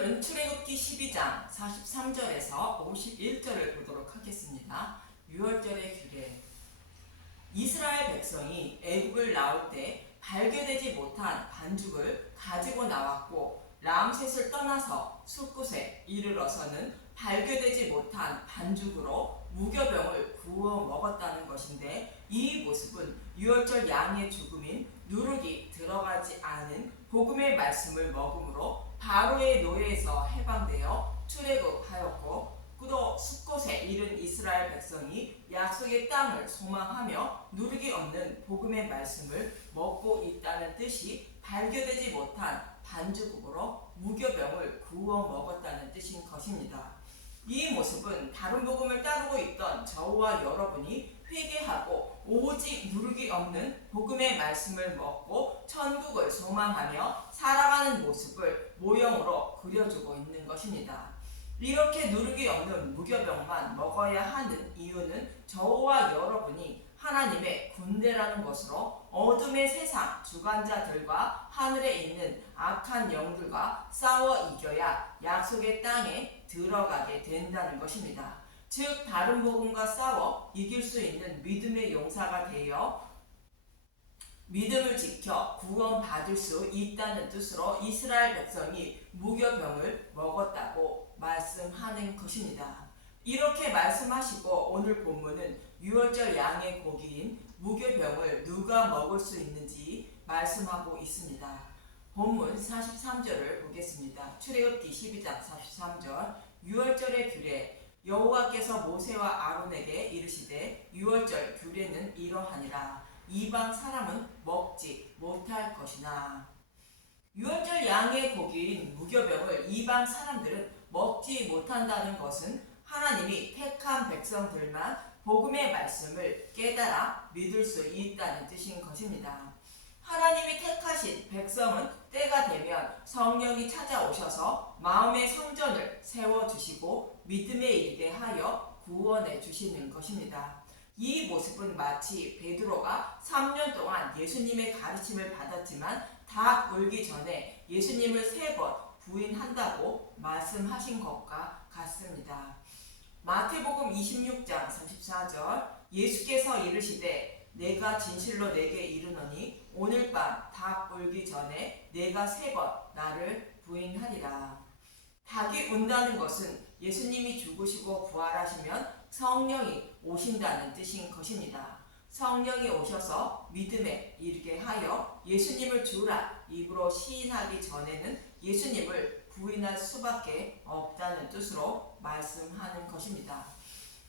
오늘은 출애굽기 12장 43절에서 51절을 보도록 하겠습니다. 6월절의 규례. 이스라엘 백성이 애굽을 나올 때 발견되지 못한 반죽을 가지고 나왔고 람셋을 떠나서 숫곳에 이르러서는 발견되지 못한 반죽으로 무교병을 구워 먹었다는 것인데, 이 모습은 유월절 양의 죽음인 누룩이 들어가지 않은 복음의 말씀을 먹음으로 바로의 노예에서 해방되어 출애굽하였고, 또 숫곳에 이른 이스라엘 백성이 약속의 땅을 소망하며 누룩이 없는 복음의 말씀을 먹고 있다는 뜻이 발견되지 못한 반죽으로 무교병을 구워 먹었다는 뜻인 것입니다. 이 모습은 다른 복음을 따르고 있던 저와 여러분이 회개하고 오직 누룩이 없는 복음의 말씀을 먹고 천국을 소망하며 살아가는 모습을 모형으로 그려주고 있는 것입니다. 이렇게 누룩이 없는 무교병만 먹어야 하는 이유는 저와 여러분이 하나님의 군대라는 것으로 어둠의 세상 주관자들과 하늘에 있는 악한 영들과 싸워 이겨야 약속의 땅에 들어가게 된다는 것입니다. 즉, 다른 복음과 싸워 이길 수 있는 믿음의 용사가 되어 믿음을 지켜 구원받을 수 있다는 뜻으로 이스라엘 백성이 무교병을 먹었다고 말씀하는 것입니다. 이렇게 말씀하시고 오늘 본문은 유월절 양의 고기인 무교병을 누가 먹을 수 있는지 말씀하고 있습니다. 본문 43절을 보겠습니다. 출애굽기 12장 43절. 유월절의 규례. 여호와께서 모세와 아론에게 이르시되 유월절 규례는 이러하니라. 이방 사람은 먹지 못할 것이나. 유월절 양의 고기인 무교병을 이방 사람들은 먹지 못한다는 것은 하나님이 택한 백성들만 복음의 말씀을 깨달아 믿을 수 있다는 뜻인 것입니다. 하나님이 택하신 백성은 때가 되면 성령이 찾아오셔서 마음의 성전을 세워주시고 믿음에 이르게 하여 구원해 주시는 것입니다. 이 모습은 마치 베드로가 3년 동안 예수님의 가르침을 받았지만 닭 울기 전에 예수님을 3번 부인한다고 말씀하신 것과 같습니다. 마태복음 26장 34절. 예수께서 이르시되 내가 진실로 내게 이르노니 오늘 밤 닭 울기 전에 내가 3번 나를 부인하리라. 닭이 운다는 것은 예수님이 죽으시고 부활하시면 성령이 오신다는 뜻인 것입니다. 성령이 오셔서 믿음에 이르게 하여 예수님을 주라 입으로 시인하기 전에는 예수님을 부인할 수밖에 없다는 뜻으로 말씀하는 것입니다.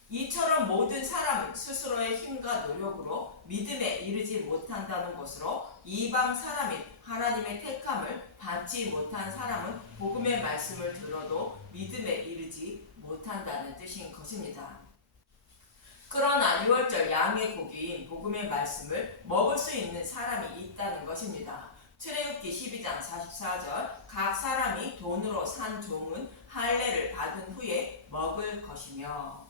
이처럼 모든 사람은 스스로의 힘과 노력으로 믿음에 이르지 못한다는 것으로 이방 사람인 하나님의 택함을 받지 못한 사람은 복음의 말씀을 들어도 믿음에 이르지 못한다는 뜻인 것입니다. 그러나 유월절 양의 고기인 복음의 말씀을 먹을 수 있는 사람이 있다는 것입니다. 출애굽기 12장 44절. 각 사람이 돈으로 산 종은 할례를 받은 후에 먹을 것이며.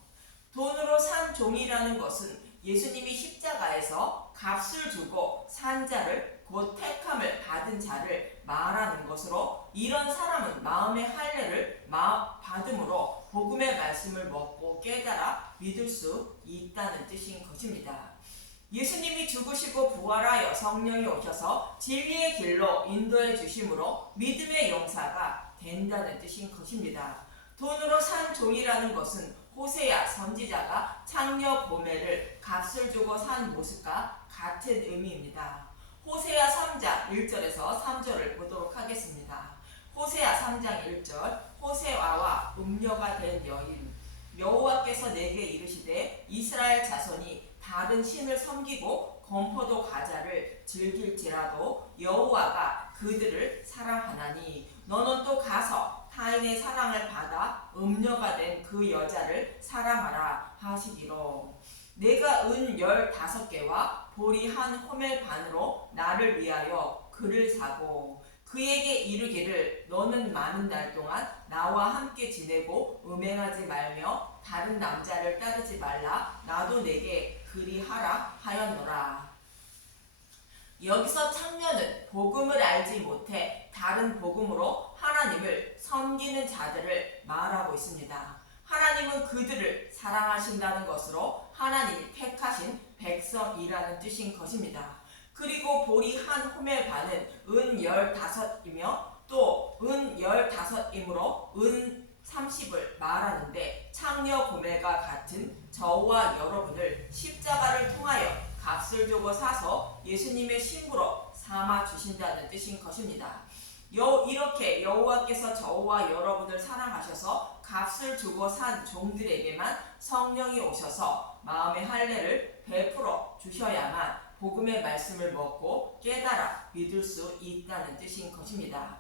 돈으로 산 종이라는 것은 예수님이 십자가에서 값을 주고 산 자를, 곧 택함을 받은 자를 말하는 것으로, 이런 사람은 마음의 할례를 받음으로 복음의 말씀을 먹고 깨달아 믿을 수 있다는 뜻인 것입니다. 예수님이 죽으시고 부활하여 성령이 오셔서 진리의 길로 인도해 주심으로 믿음의 용사가 된다는 뜻인 것입니다. 돈으로 산 종이라는 것은 호세야 선지자가 창녀 고멜을 값을 주고 산 모습과 같은 의미입니다. 호세야 3장 1절에서 3절을 보도록 하겠습니다. 호세야 3장 1절. 호세아와 음녀가 된 여인. 여호와께서 내게 이르시되 이스라엘 자손이 다른 신을 섬기고 건포도 과자를 즐길지라도 여호와가 그들을 사랑하나니 너는 또 가서 타인의 사랑을 받아 음녀가 된 그 여자를 사랑하라 하시기로. 내가 은 15개와 보리 한 호멜 반으로 나를 위하여 그를 사고 그에게 이르기를 너는 많은 날 동안 나와 함께 지내고 음행하지 말며 다른 남자를 따르지 말라. 나도 내게 그리하라 하였노라. 여기서 창녀는 복음을 알지 못해 다른 복음으로 하나님을 섬기는 자들을 말하고 있습니다. 하나님은 그들을 사랑하신다는 것으로 하나님이 택하신 백성이라는 뜻인 것입니다. 그리고 보리 한 호멜 반은 은 15이며 또 은 15이므로 은 30을 말하는데 창녀 고멜과 같은 저와 여러분을 십자가를 통하여 값을 주고 사서 예수님의 신부로 삼아 주신다는 뜻인 것입니다. 이렇게 여호와께서 저와 여러분을 사랑하셔서 값을 주고 산 종들에게만 성령이 오셔서 마음의 할례를 베풀어 주셔야만 복음의 말씀을 먹고 깨달아 믿을 수 있다는 뜻인 것입니다.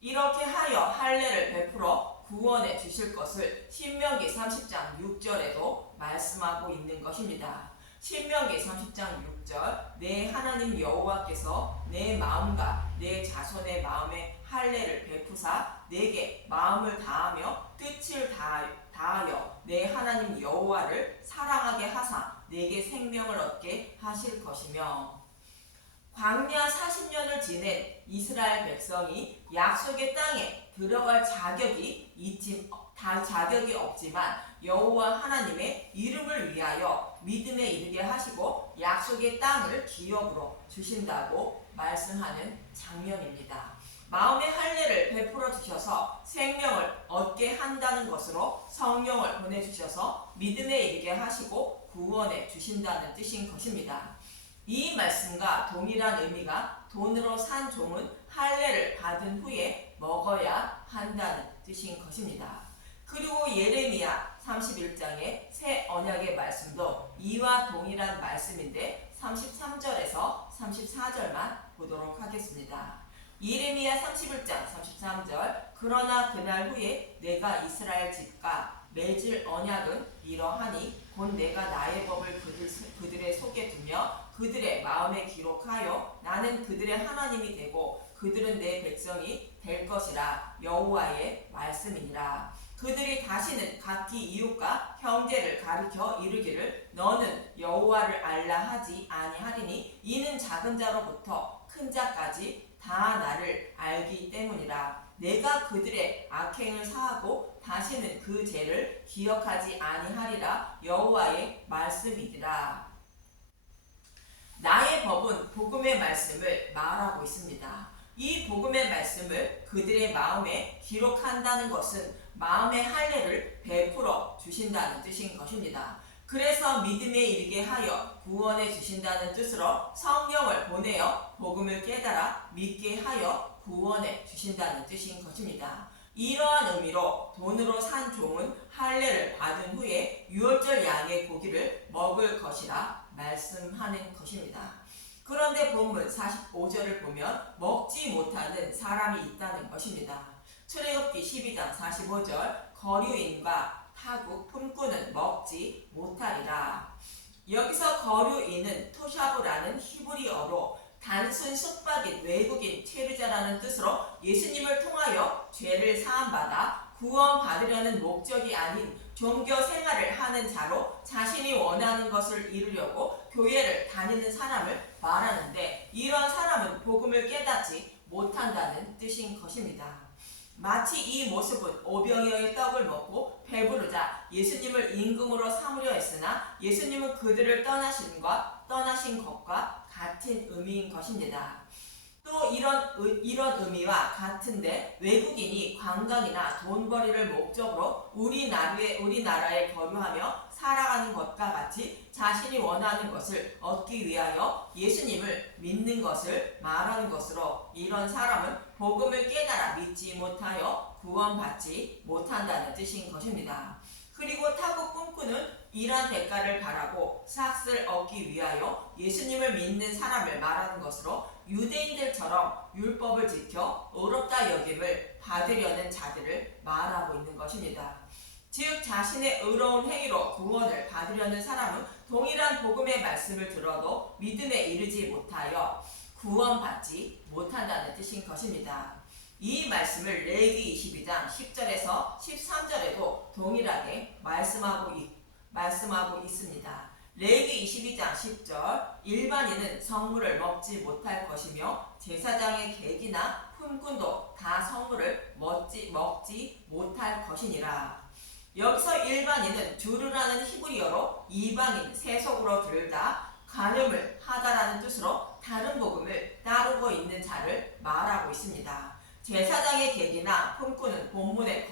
이렇게 하여 할례를 베풀어 구원해 주실 것을 신명기 30장 6절에도 말씀하고 있는 것입니다. 신명기 30장 6절 내 하나님 여호와께서 내 마음과 내 자손의 마음에 할례를 베푸사 내게 마음을 다하며 뜻을 다하여 내 하나님 여호와를 사랑하게 하사 내게 생명을 얻게 하실 것이며 광야 40년을 지낸 이스라엘 백성이 약속의 땅에 들어갈 자격이 없지만 여호와 하나님의 이름을 위하여 믿음에 이르게 하시고 약속의 땅을 기업으로 주신다고 말씀하는 장면입니다. 마음의 할례를 베풀어 주셔서 생명을 얻게 한다는 것으로 성령을 보내주셔서 믿음에 이르게 하시고 구원해 주신다는 뜻인 것입니다. 이 말씀과 동일한 의미가 돈으로 산 종은 할례를 받은 후에 먹어야 한다는 뜻인 것입니다. 그리고 예레미야 31장의 새 언약의 말씀도 이와 동일한 말씀인데 33절에서 34절만 보도록 하겠습니다. 예레미야 31장 33절 그러나 그날 후에 내가 이스라엘 집과 맺을 언약은 이러하니 곧 내가 나의 법을 그들의 속에 두며 그들의 마음에 기록하여 나는 그들의 하나님이 되고 그들은 내 백성이 될 것이라 여호와의 말씀이니라. 그들이 다시는 각기 이웃과 형제를 가리켜 이르기를 너는 여호와를 알라 하지 아니하리니 이는 작은 자로부터 큰 자까지 다 나를 알기 때문이라. 내가 그들의 악행을 사하고 다시는 그 죄를 기억하지 아니하리라 여호와의 말씀이니라. 나의 법은 복음의 말씀을 말하고 있습니다. 이 복음의 말씀을 그들의 마음에 기록한다는 것은 마음의 할례를 베풀어 주신다는 뜻인 것입니다. 그래서 믿음에 이르게 하여 구원해 주신다는 뜻으로 성령을 보내어 복음을 깨달아 믿게 하여 구원해 주신다는 뜻인 것입니다. 이러한 의미로 돈으로 산 종은 할례를 받은 후에 유월절 양의 고기를 먹을 것이라 말씀하는 것입니다. 그런데 본문 45절을 보면 먹지 못하는 사람이 있다는 것입니다. 출애굽기 12장 45절 거류인과 타국 품꾼은 먹지 못하리라. 여기서 거류인은 토샤브라는 히브리어로 단순 숙박인 외국인 체류자라는 뜻으로 예수님을 통하여 죄를 사함받아 구원받으려는 목적이 아닌 종교 생활을 하는 자로 자신이 원하는 것을 이루려고 교회를 다니는 사람을 말하는데 이런 사람은 복음을 깨닫지 못한다는 뜻인 것입니다. 마치 이 모습은 오병이어의 떡을 먹고 배부르자 예수님을 임금으로 삼으려 했으나 예수님은 그들을 떠나신 것과 같은 의미인 것입니다. 또 이런 의미와 같은데 외국인이 관광이나 돈벌이를 목적으로 우리나라에 거류하며 살아가는 것과 같이 자신이 원하는 것을 얻기 위하여 예수님을 믿는 것을 말하는 것으로 이런 사람은 복음을 깨달아 믿지 못하여 구원받지 못한다는 뜻인 것입니다. 그리고 타국 꿈꾸는 이러한 대가를 바라고 삭슬 얻기 위하여 예수님을 믿는 사람을 말하는 것으로 유대인들처럼 율법을 지켜 의롭다 여김을 받으려는 자들을 말하고 있는 것입니다. 즉 자신의 의로운 행위로 구원을 받으려는 사람은 동일한 복음의 말씀을 들어도 믿음에 이르지 못하여 구원받지 못한다는 뜻인 것입니다. 이 말씀을 레위기 22장 10절에서 13절에도 동일하게 말씀하고 있습니다. 레위기 22장 10절 일반인은 성물을 먹지 못할 것이며 제사장의 객이나 품꾼도 다 성물을 먹지 못할 것이니라. 여기서 일반인은 주르라는 히브리어로 이방인, 세속으로 들다, 간음을 하다라는 뜻으로 다른 복음을 따르고 있는 자를 말하고 있습니다. 제사장의 객이나 품꾼은 본문의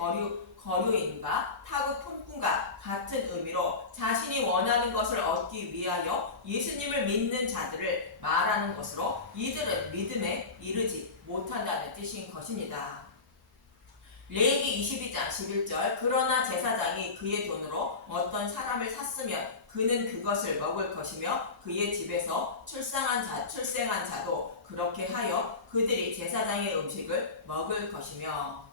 거류인과 타국 품꾼과 같은 의미로 자신이 원하는 것을 얻기 위하여 예수님을 믿는 자들을 말하는 것으로 이들은 믿음에 이르지 못한다는 뜻인 것입니다. 레위기 22장 11절 그러나 제사장이 그의 돈으로 어떤 사람을 샀으면 그는 그것을 먹을 것이며 그의 집에서 출생한 자도 그렇게 하여 그들이 제사장의 음식을 먹을 것이며.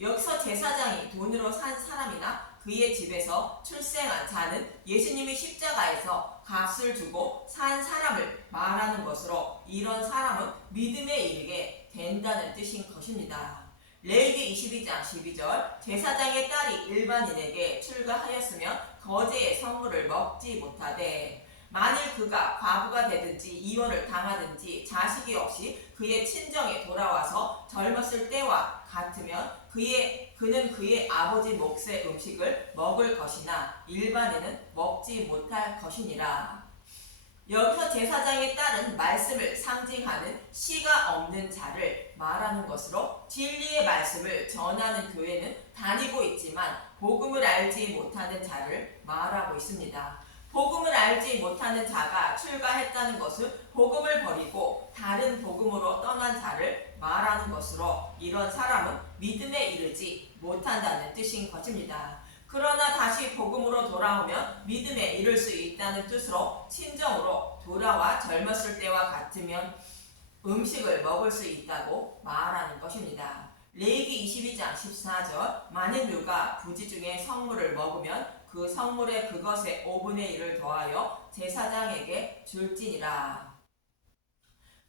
여기서 제사장이 돈으로 산 사람이나 그의 집에서 출생한 자는 예수님이 십자가에서 값을 주고 산 사람을 말하는 것으로 이런 사람은 믿음에 이르게 된다는 뜻인 것입니다. 레위기 22장 12절 제사장의 딸이 일반인에게 출가하였으면 거제의 성물을 먹지 못하되 만일 그가 과부가 되든지 이혼을 당하든지 자식이 없이 그의 친정에 돌아와서 젊었을 때와 같으면 그는 그의 아버지 몫의 음식을 먹을 것이나 일반인은 먹지 못할 것이니라. 여기서 제사장의 딸은 말씀을 상징하는 씨가 없는 자를 말하는 것으로 진리의 말씀을 전하는 교회는 다니고 있지만 복음을 알지 못하는 자를 말하고 있습니다. 복음을 알지 못하는 자가 출가했다는 것은 복음을 버리고 다른 복음으로 떠난 자를 말하는 것으로 이런 사람은 믿음에 이르지 못한다는 뜻인 것입니다. 그러나 다시 복음으로 돌아오면 믿음에 이를 수 있다는 뜻으로 친정으로 돌아와 젊었을 때와 같으면 음식을 먹을 수 있다고 말하는 것입니다. 레위기 22장 14절 만일 누가 부지 중에 성물을 먹으면 그 성물에 그것의 5분의 1을 더하여 제사장에게 줄지니라.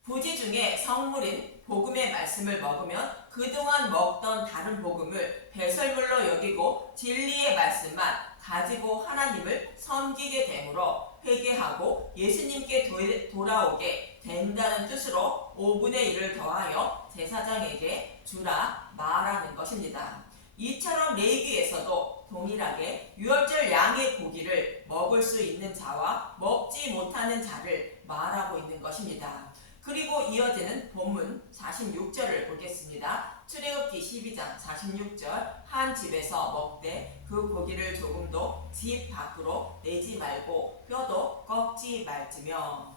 부지 중에 성물인 복음의 말씀을 먹으면 그동안 먹던 다른 복음을 배설물로 여기고 진리의 말씀만 가지고 하나님을 섬기게 되므로 회개하고 예수님께 돌아오게 된다는 뜻으로 5분의 1을 더하여 제사장에게 주라 말하는 것입니다. 이처럼 레위기에서도 동일하게 유월절 양의 고기를 먹을 수 있는 자와 먹지 못하는 자를 말하고 있는 것입니다. 그리고 이어지는 본문 46절을 보겠습니다. 출애굽기 12장 46절 한 집에서 먹되 그 고기를 조금도 집 밖으로 내지 말고 뼈도 꺾지 말지며.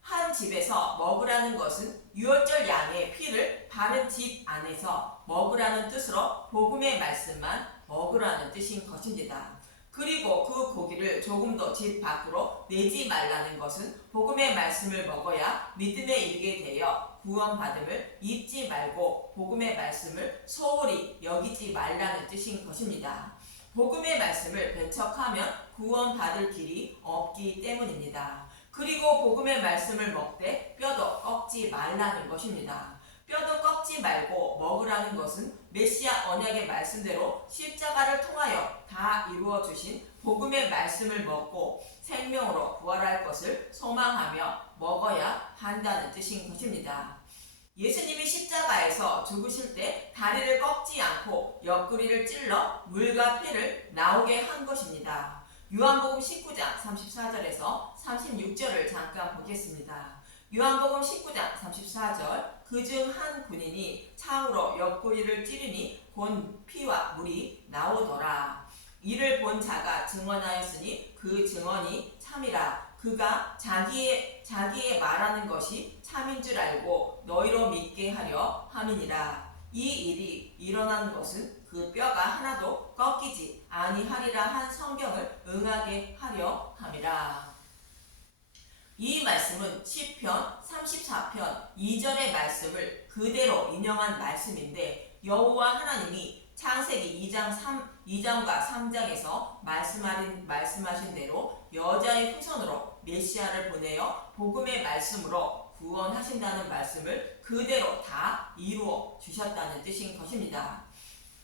한 집에서 먹으라는 것은 유월절 양의 피를 바른 집 안에서 먹으라는 뜻으로 복음의 말씀만 먹으라는 뜻인 것입니다. 그리고 그 고기를 조금도 집 밖으로 내지 말라는 것은 복음의 말씀을 먹어야 믿음에 이르게 되어 구원받음을 잊지 말고 복음의 말씀을 소홀히 여기지 말라는 뜻인 것입니다. 복음의 말씀을 배척하면 구원받을 길이 없기 때문입니다. 그리고 복음의 말씀을 먹되 뼈도 꺾지 말라는 것입니다. 뼈도 꺾지 말고 먹으라는 것은 메시아 언약의 말씀대로 십자가를 통하여 다 이루어 주신 복음의 말씀을 먹고 생명으로 부활할 것을 소망하며 먹어야 한다는 뜻인 것입니다. 예수님이 십자가에서 죽으실 때 다리를 꺾지 않고 옆구리를 찔러 물과 피를 나오게 한 것입니다. 요한복음 19장 34절에서 36절을 잠깐 보겠습니다. 요한복음 19장 34절 그중 한 군인이 창으로 옆구리를 찌르니 곧 피와 물이 나오더라. 이를 본 자가 증언하였으니 그 증언이 참이라. 그가 자기의 말하는 것이 참인 줄 알고 너희로 믿게 하려 함이니라. 이 일이 일어난 것은 그 뼈가 하나도 꺾이지 아니하리라 한 성경을 응하게 하려 함이라. 이 말씀은 시편 34편 2절의 말씀을 그대로 인용한 말씀인데 여호와 하나님이 창세기 2장과 3장에서 말씀하신 대로 여자의 후손으로 메시아를 보내어 복음의 말씀으로 구원하신다는 말씀을 그대로 다 이루어 주셨다는 뜻인 것입니다.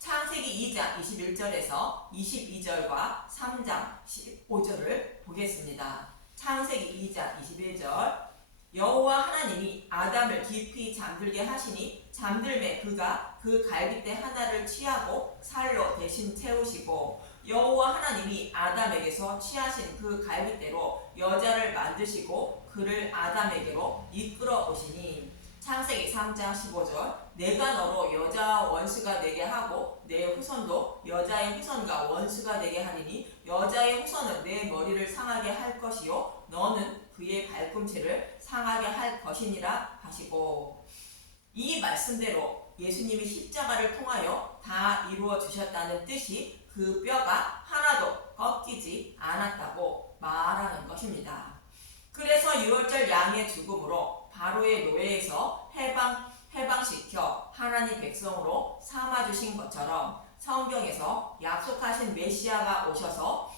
창세기 2장 21절에서 22절과 3장 15절을 보겠습니다. 창세기 2장 21절 여호와 하나님이 아담을 깊이 잠들게 하시니 잠들매 그가 그 갈빗대 하나를 취하고 살로 대신 채우시고 여호와 하나님이 아담에게서 취하신 그 갈빗대로 여자를 만드시고 그를 아담에게로 이끌어 오시니 창세기 3장 15절 내가 너로 여자와 원수가 되게 하고 내 후손도 여자의 후손과 원수가 되게 하리니 여자의 후손은 내 머리를 상하게 할 것이요 너는 그의 발꿈치를 상하게 할 것이니라 하시고 이 말씀대로 예수님이 십자가를 통하여 다 이루어 주셨다는 뜻이 그 뼈가 하나도 꺾이지 않았다고 말하는 것입니다. 그래서 유월절 양의 죽음으로 바로의 노예에서 해방시켜 하나님 백성으로 삼아주신 것처럼 성경에서 약속하신 메시아가 오셔서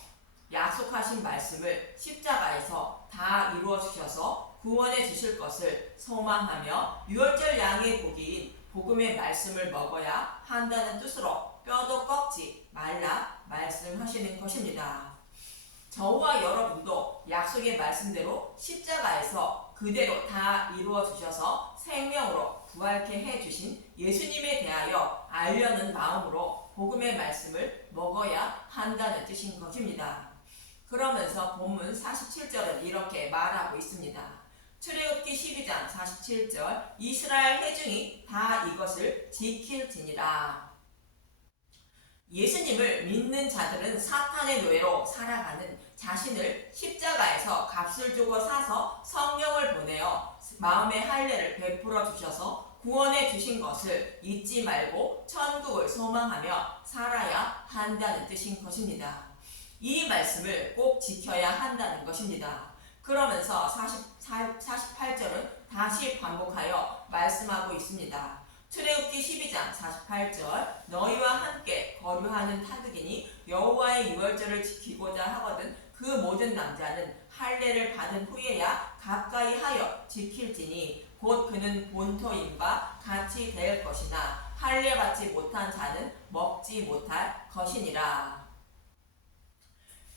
약속하신 말씀을 십자가에서 다 이루어 주셔서 구원해 주실 것을 소망하며 유월절 양의 고기인 복음의 말씀을 먹어야 한다는 뜻으로 뼈도 꺾지 말라 말씀하시는 것입니다. 저와 여러분도 약속의 말씀대로 십자가에서 그대로 다 이루어 주셔서 생명으로 부활케 해주신 예수님에 대하여 알려는 마음으로 복음의 말씀을 먹어야 한다는 뜻인 것입니다. 그러면서 본문 47절은 이렇게 말하고 있습니다. 출애굽기 12장 47절 이스라엘 회중이 다 이것을 지킬지니라. 예수님을 믿는 자들은 사탄의 노예로 살아가는 자신을 십자가에서 값을 주고 사서 성령을 보내어 마음의 할례를 베풀어 주셔서 구원해 주신 것을 잊지 말고 천국을 소망하며 살아야 한다는 뜻인 것입니다. 이 말씀을 꼭 지켜야 한다는 것입니다. 그러면서 48절은 다시 반복하여 말씀하고 있습니다. 출애굽기 12장 48절 너희와 함께 거류하는 타국이니 여호와의 유월절을 지키고자 하거든 그 모든 남자는 할례를 받은 후에야 가까이 하여 지킬지니 곧 그는 본토인과 같이 될 것이나 할례 받지 못한 자는 먹지 못할 것이니라.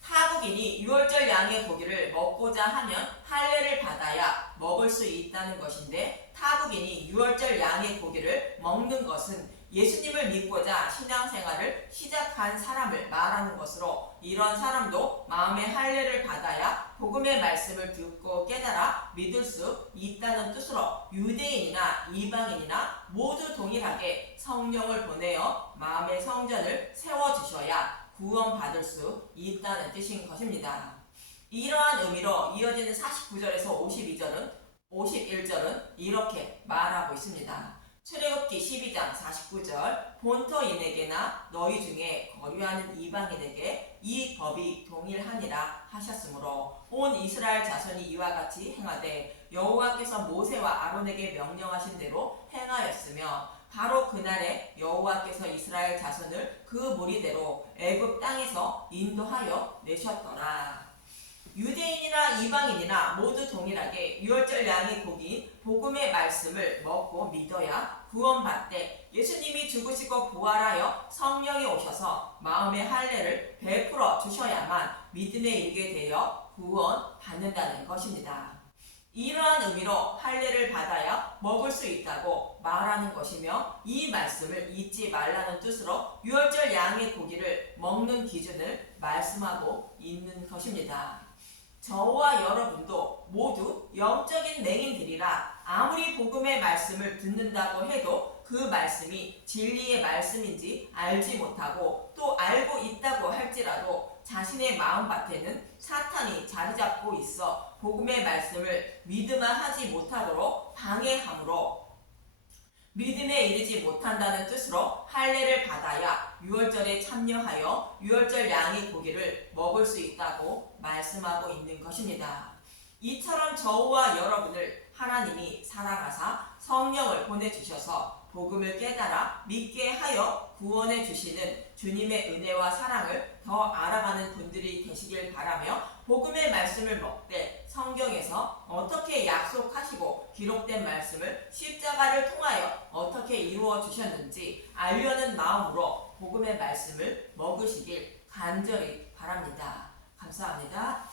타국인이 유월절 양의 고기를 먹고자 하면 할례를 받아야 먹을 수 있다는 것인데 타국인이 유월절 양의 고기를 먹는 것은 예수님을 믿고자 신앙생활을 시작한 사람을 말하는 것으로 이런 사람도 마음의 할례를 받아야 복음의 말씀을 듣고 깨달아 믿을 수 있다는 뜻으로 유대인이나 이방인이나 모두 동일하게 성령을 보내어 마음의 성전을 세워주셔야 구원받을 수 있다는 뜻인 것입니다. 이러한 의미로 이어지는 49절에서 51절은 이렇게 말하고 있습니다. 출애굽기 12장 49절 본토인에게나 너희 중에 거류하는 이방인에게 이 법이 동일하니라 하셨으므로 온 이스라엘 자손이 이와 같이 행하되 여호와께서 모세와 아론에게 명령하신 대로 행하였으며 바로 그날에 여호와께서 이스라엘 자손을 그 무리대로 애굽 땅에서 인도하여 내셨더라. 유대인이나 이방인이나 모두 동일하게 유월절 양의 고기인 복음의 말씀을 먹고 믿어야 구원받되 예수님이 죽으시고 부활하여 성령이 오셔서 마음의 할례를 베풀어 주셔야만 믿음에 이르게 되어 구원받는다는 것입니다. 이러한 의미로 할례를 받아야 먹을 수 있다고 말하는 것이며 이 말씀을 잊지 말라는 뜻으로 유월절 양의 고기를 먹는 기준을 말씀하고 있는 것입니다. 저와 여러분도 모두 영적인 맹인들이라 아무리 복음의 말씀을 듣는다고 해도 그 말씀이 진리의 말씀인지 알지 못하고 또 알고 있다고 할지라도 자신의 마음밭에는 사탄이 자리잡고 있어 복음의 말씀을 믿음화하지 못하도록 방해함으로 믿음에 이르지 못한다는 뜻으로 할례를 받아야 유월절에 참여하여 유월절 양의 고기를 먹을 수 있다고 말씀하고 있는 것입니다. 이처럼 저와 여러분을 하나님이 사랑하사 성령을 보내주셔서 복음을 깨달아 믿게 하여 구원해 주시는 주님의 은혜와 사랑을 더 알아가는 분들이 되시길 바라며 복음의 말씀을 먹되 성경에서 어떻게 약속하시고 기록된 말씀을 십자가를 통하여 어떻게 이루어 주셨는지 알려는 마음으로 복음의 말씀을 먹으시길 간절히 바랍니다. 감사합니다.